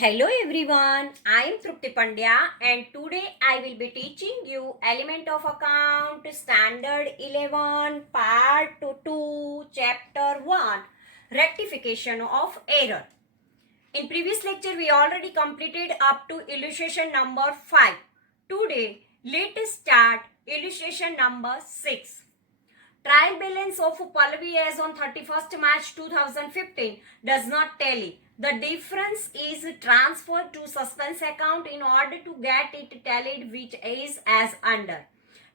Hello everyone, I am Trupti Pandya and today I will be teaching you Element of Account Standard 11 Part 2 Chapter 1 Rectification of Error. In previous lecture we already completed up to illustration number 5. Today let us start illustration number 6. Trial balance of Pallavi as on 31st March 2015 does not tally. The difference is transferred to suspense account in order to get it tallied, which is as under.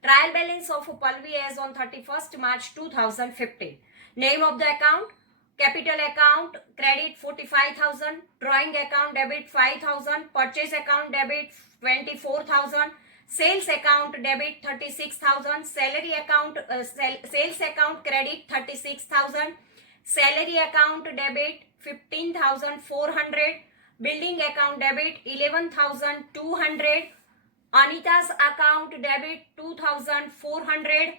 Trial balance of Pallavi as on 31st March 2015. Name of the account: capital account credit 45,000, drawing account debit 5,000, purchase account debit 24,000, sales account debit 36,000, salary account sales account credit 36,000, salary account debit 15,400, building account debit 11,200, Anita's account debit 2,400,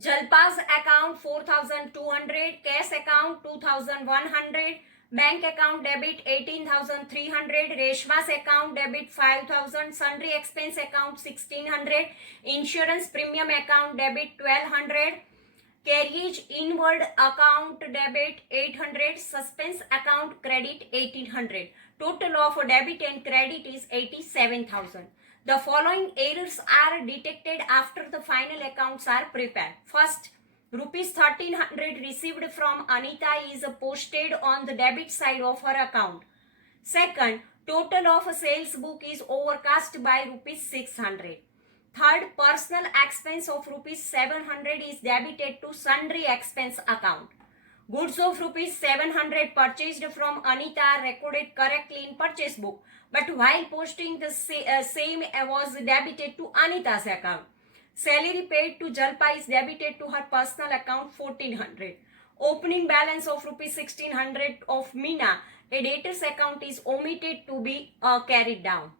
Jalpa's account 4,200, cash account 2,100, bank account debit 18,300, Reshma's account debit 5,000, sundry expense account 1,600, insurance premium account debit 1,200, carriage inward account debit 800, suspense account credit 1,800. Total of debit and credit is 87,000. The following errors are detected after the final accounts are prepared. First, rupees 1,300 received from Anita is posted on the debit side of her account. Second, total of sales book is overcast by rupees 600. Third, personal expense of rupees 700 is debited to sundry expense account. Goods of rupees 700 purchased from Anita are recorded correctly in purchase book, but while posting the same was debited to Anita's account. Salary paid to Jalpa is debited to her personal account 1,400. Opening balance of rupees 1,600 of Meena, a debtor's account, is omitted to be carried down.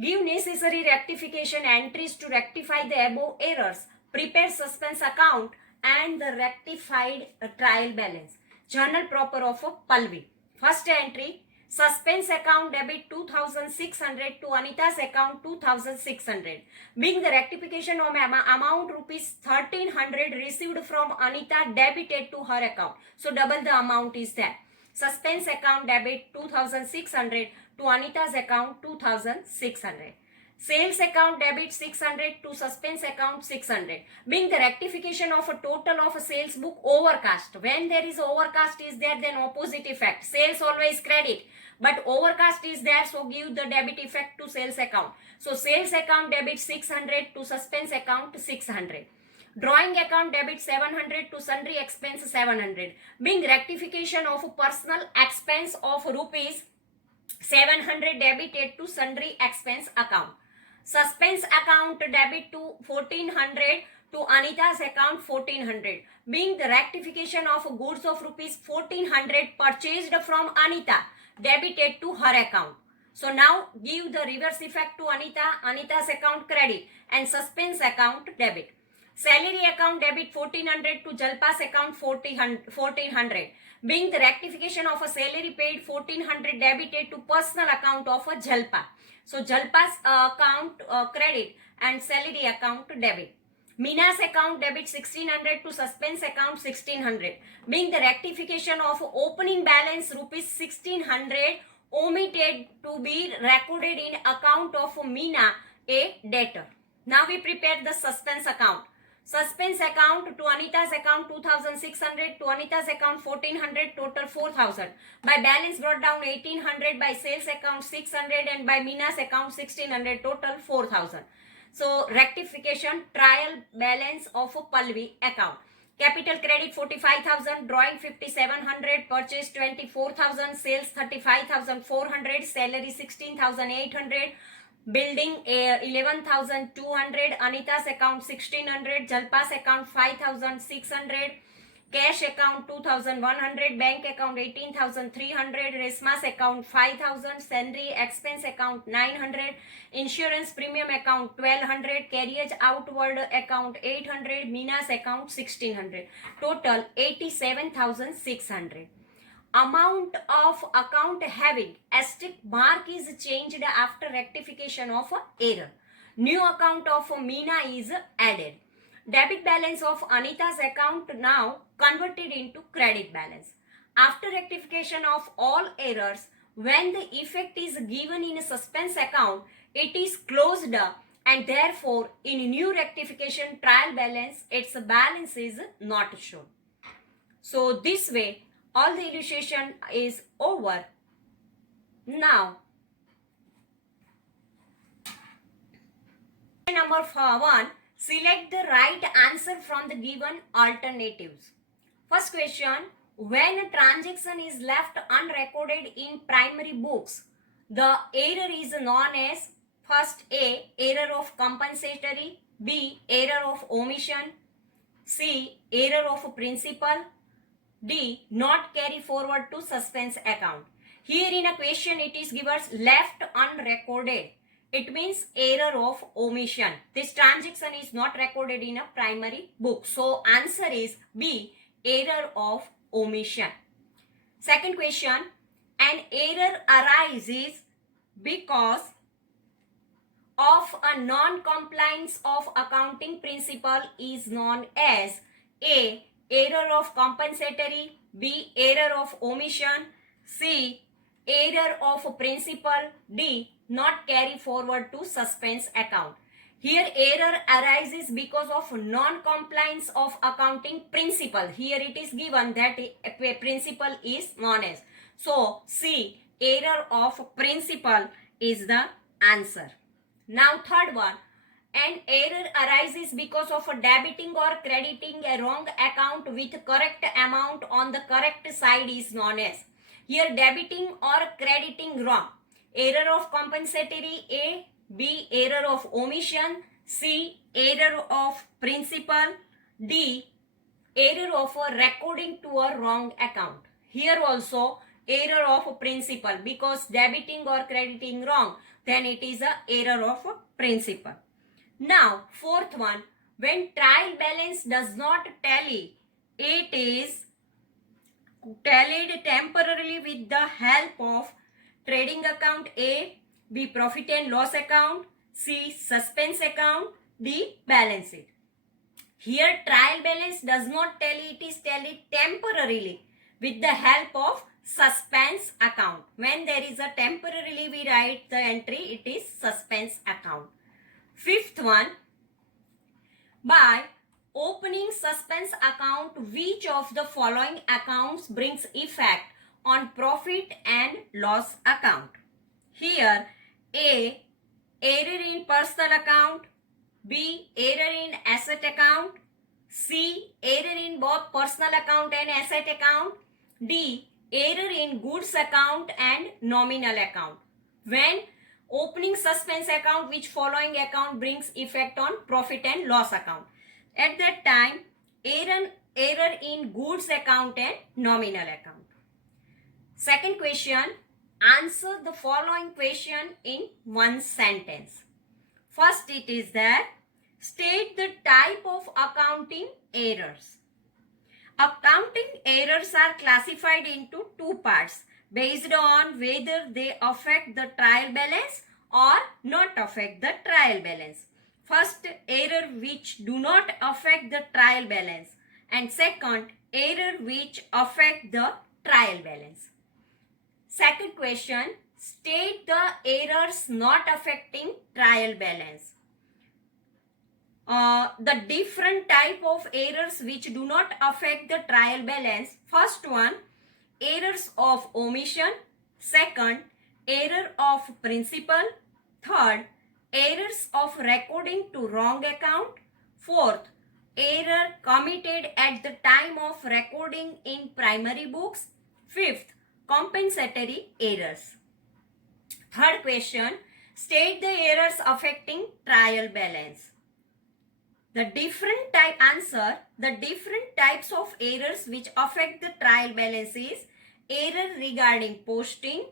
Give necessary rectification entries to rectify the above errors. Prepare suspense account and the rectified trial balance. Journal proper of Pallavi. First entry: suspense account debit 2,600 to Anita's account 2,600. Being the rectification of amount rupees 1,300 received from Anita debited to her account. So double the amount is there. Suspense account debit 2,600 to Anita's account 2,600. Sales account debit 600 to suspense account 600. Being the rectification of a total of a sales book overcast. When there is overcast is there, then opposite effect. Sales always credit, but overcast is there, so give the debit effect to sales account. So sales account debit 600 to suspense account 600. Drawing account debit 700 to sundry expense 700. Being rectification of personal expense of rupees 700 debited to sundry expense account. Suspense account debit to 1,400 to Anita's account 1,400. Being the rectification of goods of rupees 1,400 purchased from Anita debited to her account. So now give the reverse effect to Anita's account credit, and suspense account debit. Salary account debit 1,400 to Jalpa's account 1,400. Being the rectification of a salary paid 1,400 debited to personal account of a Jalpa. So Jalpa's account credit and salary account debit. Meena's account debit 1,600 to suspense account 1,600. Being the rectification of opening balance rupees 1,600 omitted to be recorded in account of Meena, a debtor. Now we prepare the suspense account. Suspense account to Anita's account 2,600, to Anita's account 1,400, total 4,000. By balance brought down 1,800, by sales account 600, and by Meena's account 1,600, total 4,000. So rectification trial balance of Pallavi account. Capital credit 45,000, drawing 5,700, purchase 24,000, sales 35,400, salary 16,800. Building 11,200, Anita's account 1,600, Jalpa's account 5,600, cash account 2,100, bank account 18,300, Resma's account 5,000, sundry expense account 900, insurance premium account 1,200, carriage outward account 800, Meena's account 1,600. Total 87,600. amount of account having asterisk mark is changed after rectification of error. New account of Meena is added. Debit balance of Anita's account now converted into credit balance. After rectification of all errors, when the effect is given in a suspense account, it is closed and therefore in new rectification trial balance, its balance is not shown. So this way, all the illustration is over. Now, number 1, select the right answer from the given alternatives. First question, when a transaction is left unrecorded in primary books, the error is known as first A, error of compensatory, B, error of omission, C, error of principal, D, not carry forward to suspense account. Here in a question it is given left unrecorded. It means error of omission. This transaction is not recorded in a primary book. So answer is B, error of omission. Second question, an error arises because of a non-compliance of accounting principle is known as A, error of compensatory, B, error of omission, C, error of principal, D, not carry forward to suspense account. Here error arises because of non-compliance of accounting principle. Here it is given that a principle is known as. So C, error of principle is the answer. Now third one, an error arises because of debiting or crediting a wrong account with correct amount on the correct side is known as. Here debiting or crediting wrong. Error of compensatory A, B, error of omission, C, error of principal, D, error of recording to a wrong account. Here also error of principal, because debiting or crediting wrong, then it is a error of principal. Now fourth one, when trial balance does not tally, it is tallied temporarily with the help of trading account A, B, profit and loss account, C, suspense account, D, balance sheet. Here trial balance does not tally, it is tallied temporarily with the help of suspense account. When there is a temporarily we write the entry, it is suspense account. Fifth one, by opening suspense account, which of the following accounts brings effect on profit and loss account? Here A, error in personal account, B, error in asset account, C, error in both personal account and asset account, D, error in goods account and nominal account. When opening suspense account, which following account brings effect on profit and loss account? At that time, error in goods account and nominal account. Second question, answer the following question in one sentence. First it is that state the type of accounting errors. Accounting errors are classified into two parts based on whether they affect the trial balance or not affect the trial balance. First, error which do not affect the trial balance, and second, error which affect the trial balance. Second question, state the errors not affecting trial balance. The different type of errors which do not affect the trial balance. First one, errors of omission. Second, error of principal. Third, errors of recording to wrong account. Fourth, error committed at the time of recording in primary books. Fifth, compensatory errors. Third question, state the errors affecting trial balance. The different types of errors which affect the trial balance is error regarding posting.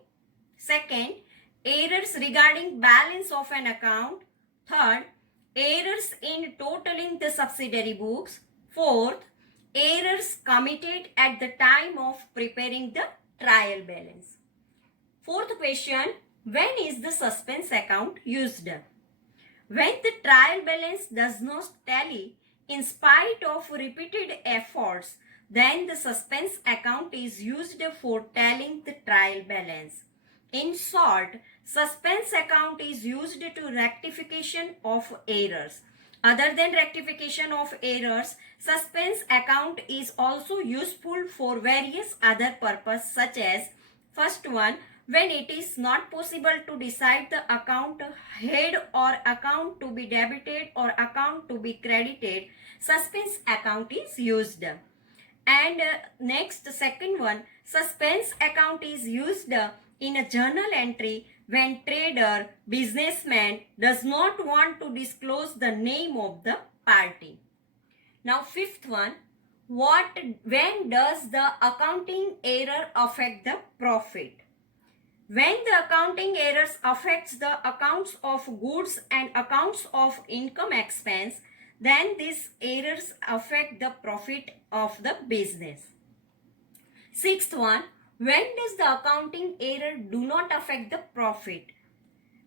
Second, errors regarding balance of an account. Third, errors in totaling the subsidiary books. Fourth, errors committed at the time of preparing the trial balance. Fourth question, when is the suspense account used? When the trial balance does not tally in spite of repeated efforts, then the suspense account is used for tallying the trial balance. In short, suspense account is used to rectification of errors. Other than rectification of errors, suspense account is also useful for various other purposes such as first one, when it is not possible to decide the account head or account to be debited or account to be credited, suspense account is used. And next, second one, suspense account is used in a journal entry when trader, businessman does not want to disclose the name of the party. Now fifth one, when does the accounting error affect the profit? When the accounting errors affects the accounts of goods and accounts of income expense, then these errors affect the profit of the business. Sixth one, when does the accounting error do not affect the profit?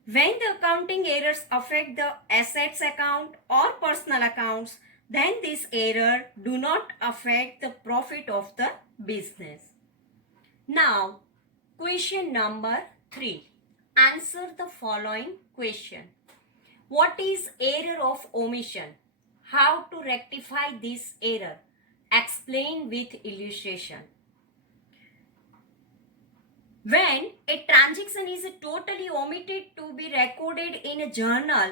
When the accounting errors affect the assets account or personal accounts, then this error do not affect the profit of the business. Now, question number 3. Answer the following question. What is error of omission? How to rectify this error? Explain with illustration. When a transaction is totally omitted to be recorded in a journal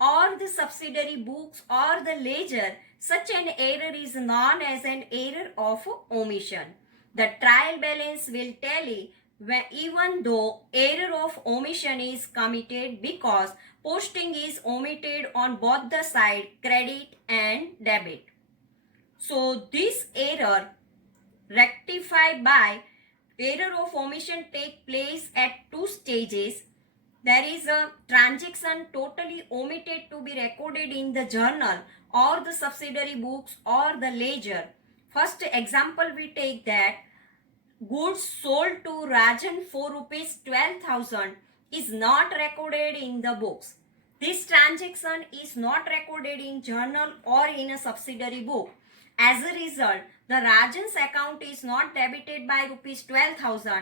or the subsidiary books or the ledger, such an error is known as an error of omission. The trial balance will tally even though error of omission is committed because posting is omitted on both the side credit and debit. So this error rectified by error of omission take place at two stages. There is a transaction totally omitted to be recorded in the journal or the subsidiary books or the ledger. First example we take that goods sold to Rajan for rupees 12,000 is not recorded in the books. This transaction is not recorded in journal or in a subsidiary book. As a result, the Rajan's account is not debited by rupees 12,000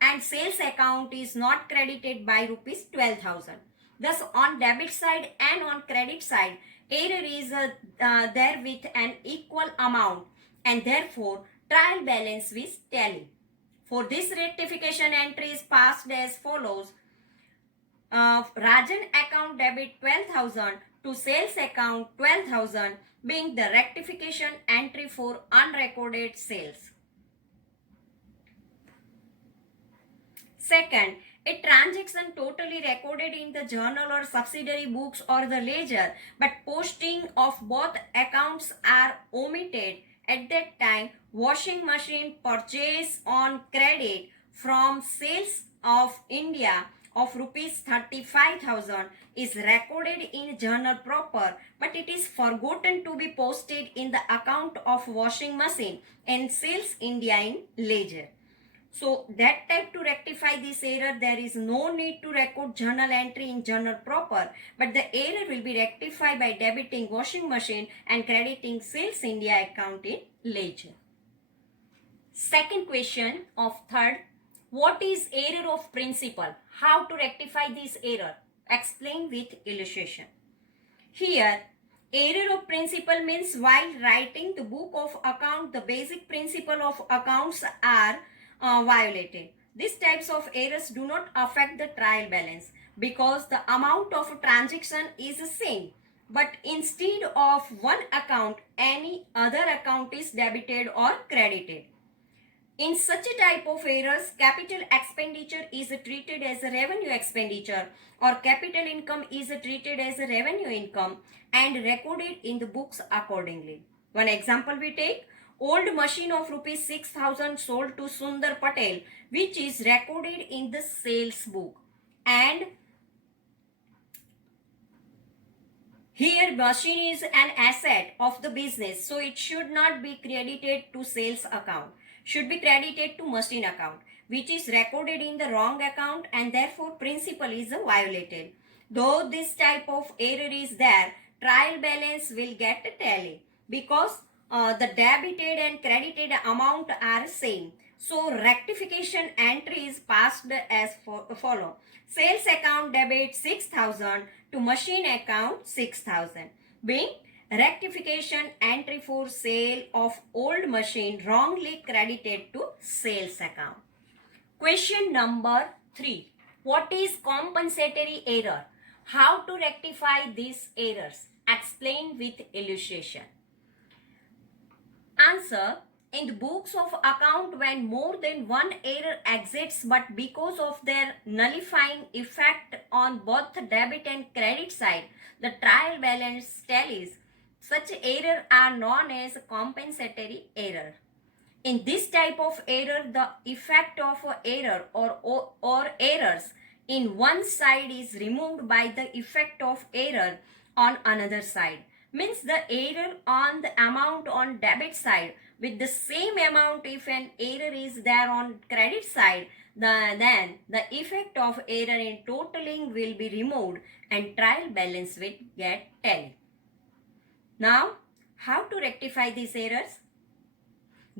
and sales account is not credited by rupees 12,000. Thus, on debit side and on credit side, error is there with an equal amount and therefore trial balance will tally. For this rectification entry is passed as follows. Rajan account debit 12,000 to sales account 12,000 being the rectification entry for unrecorded sales. Second, a transaction totally recorded in the journal or subsidiary books or the ledger, but posting of both accounts are omitted. At that time, washing machine purchase on credit from Sales of India of rupees 35,000 is recorded in journal proper, but it is forgotten to be posted in the account of washing machine and Sales India in ledger. So that type to rectify this error, there is no need to record journal entry in journal proper, but the error will be rectified by debiting washing machine and crediting Sales India account in ledger. Second question of third, what is error of principle? How to rectify this error? Explain with illustration. Here, error of principle means while writing the book of account, the basic principle of accounts are violated. These types of errors do not affect the trial balance because the amount of transaction is the same, but instead of one account, any other account is debited or credited. In such a type of errors, capital expenditure is treated as a revenue expenditure or capital income is treated as a revenue income and recorded in the books accordingly. One example we take, old machine of rupees 6,000 sold to Sundar Patel, which is recorded in the sales book. And here machine is an asset of the business, so it should not be credited to sales account, should be credited to machine account. which is recorded in the wrong account and therefore principal is violated. Though this type of error is there, trial balance will get a tally because the debited and credited amount are same. So rectification entry is passed as follow. Sales account debit 6,000 to machine account 6,000. Being rectification entry for sale of old machine wrongly credited to sales account. Question number 3. What is compensatory error? How to rectify these errors? Explain with illustration. Answer. In the books of account, when more than one error exists, but because of their nullifying effect on both debit and credit side, the trial balance tallies, such error are known as compensatory error. In this type of error, the effect of error or errors in one side is removed by the effect of error on another side. Means the error on the amount on debit side with the same amount if an error is there on credit side, then the effect of error in totaling will be removed and trial balance will get tallied. Now, how to rectify these errors?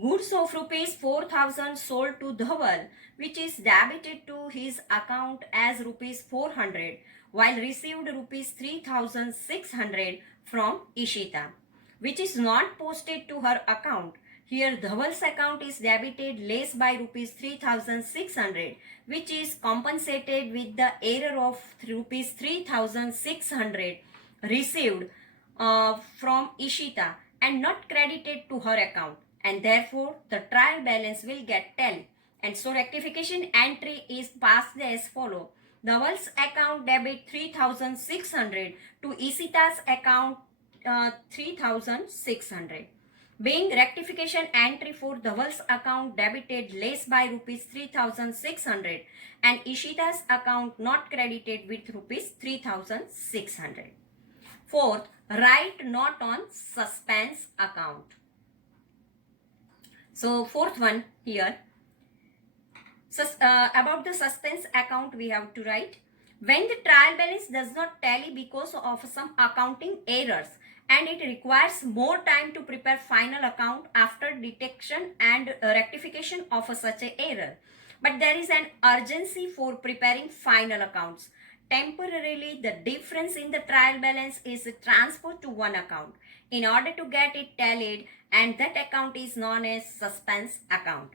Goods of rupees 4,000 sold to Dhaval, which is debited to his account as rupees 400, while received rupees 3,600 from Ishita, which is not posted to her account. Here Dhaval's account is debited less by rupees 3,600, which is compensated with the error of rupees 3,600 received from Ishita and not credited to her account, and therefore the trial balance will get tallied. And so rectification entry is passed as follow. Dhaval's account debit 3,600 to Ishita's account 3,600. Being rectification entry for Dhaval's account debited less by rupees 3,600 and Ishita's account not credited with rupees 3,600. Fourth, write note on suspense account. So fourth one here, about the suspense account we have to write. When the trial balance does not tally because of some accounting errors and it requires more time to prepare final account after detection and rectification of such an error. But there is an urgency for preparing final accounts. Temporarily, the difference in the trial balance is transferred to one account in order to get it tallied, and that account is known as suspense account.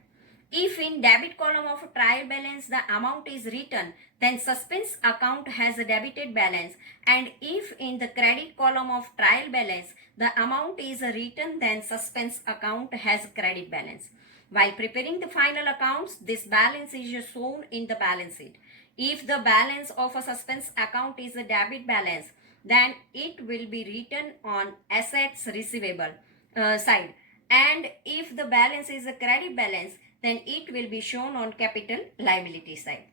If in debit column of trial balance the amount is written, then suspense account has a debited balance, and if in the credit column of trial balance the amount is written, then suspense account has credit balance. While preparing the final accounts, this balance is shown in the balance sheet. If the balance of a suspense account is a debit balance, then it will be written on assets receivable side, and if the balance is a credit balance, then it will be shown on capital liability side.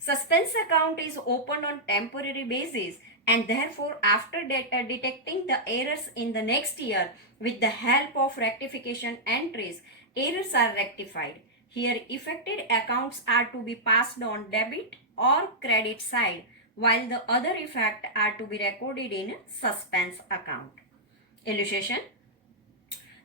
Suspense account is opened on temporary basis, and therefore after detecting the errors in the next year with the help of rectification entries, errors are rectified. Here affected accounts are to be passed on debit or credit side, while the other effect are to be recorded in suspense account. Illustration.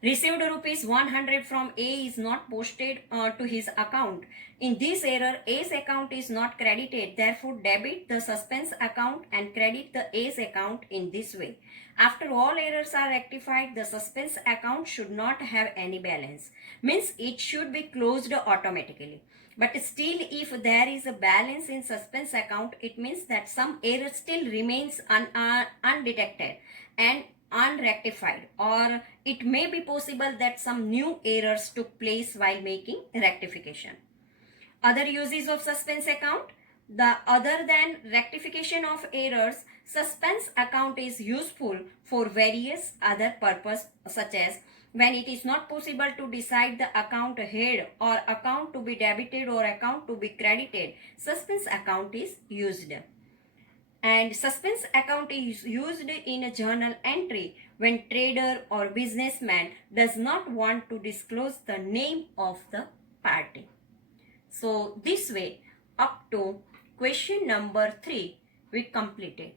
Received rupees 100 from A is not posted to his account. In this error, A's account is not credited. Therefore, debit the suspense account and credit the A's account in this way. After all errors are rectified, the suspense account should not have any balance. Means it should be closed automatically. But still, if there is a balance in suspense account, it means that some error still remains undetected and unrectified, or it may be possible that some new errors took place while making rectification. Other uses of suspense account. The other than rectification of errors, suspense account is useful for various other purposes, such as when it is not possible to decide the account head or account to be debited or account to be credited, suspense account is used. And suspense account is used in a journal entry when trader or businessman does not want to disclose the name of the party. So this way up to question number 3 we completed.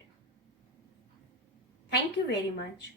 Thank you very much.